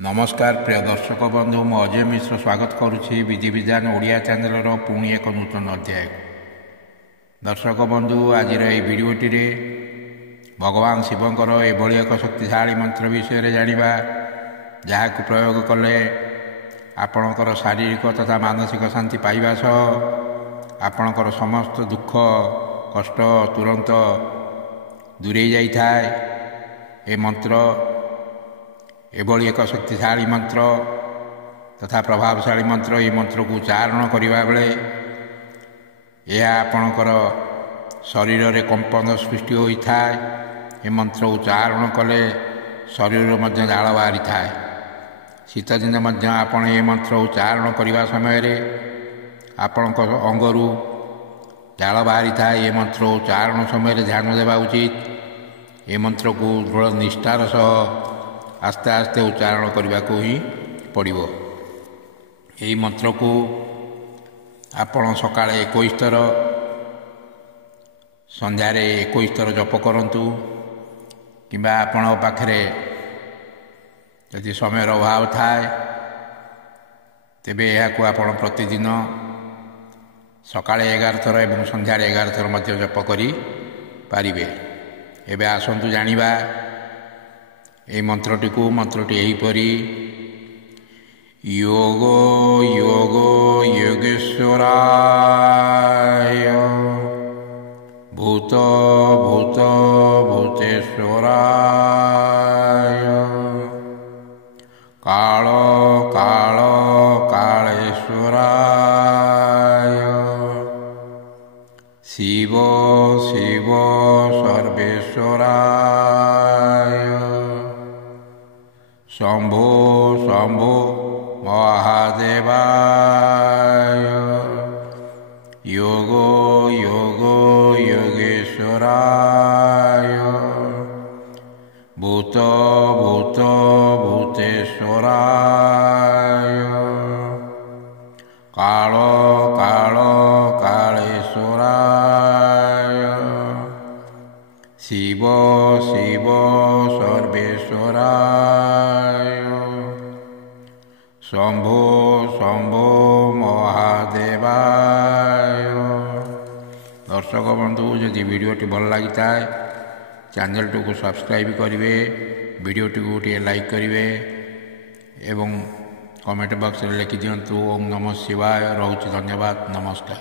नमस्कार प्रिय दर्शक बंधु मु अजय मिश्र स्वागत करुच्ची विधि विधान ओडिया चैनल पुणी एक नूतन अध्याय। दर्शक बंधु आज भिडियोटी भगवान शिवंकर एभली एक शक्तिशाली मंत्र विषय जानिबा जहाक प्रयोग कले आपणकर शारीरिक तथा मानसिक शांति पाइबा सह आपणकर समस्त दुख कष्ट तुरंत दूरे जाई थाए। ए मंत्र एभली एक शक्तिशाली मंत्र तथा प्रभावशाली मंत्र। ये मंत्र को उच्चारण करने बेले यह आपणकर शरीर में कंपन सृष्टि होता है। ये मंत्र उच्चारण कले शरीर मध्य झाड़ बाहरी थाए। शीत दिन मध्य आपण ये मंत्र उच्चारण करने समय आपण अंगरू झाड़ बाहरी थाए। ये मंत्र उच्चारण समय ध्यान देवा उचित। ये मंत्र को दृढ़ निष्ठार सह आस्ते आस्ते उच्चारण करने को ही पड़ो। यही मंत्र को आपण सकाळे 21 थर संध्यार 21 थर जप करंतु किंबा आपण पाखरे यदि समय अभाव थाए तेबे यह आपण प्रतिदिन सकाळे 11 थर एवं संध्यार 11 थर मध्य जप करि पारिबे। एबे आसंतु जानिबा ए मंत्रटी को। मंत्रटी एहीपरि योगो योगो योगेश्वराय भूत भूत भूतेश्वराय काल काल कालेश्वराय शिव शिव सर्वेश्वराय शंभो शंभो महादेवाय योगो योगो योगेश्वराय भूत भूत भूतेश्वराय काल काल कालेश्वराय शिव शिव सर्वेश्वराय शंभो शंभो महादेवाय। दर्शक बंधु यदि वीडियोटी भल लगी थाए चैनल को सब्सक्राइब करेंगे, वीडियोटी को गोटे लाइक करेंगे एवं कमेंट बॉक्स में लिखि दिंतु ओम नमः शिवाय। रोच धन्यवाद, नमस्कार।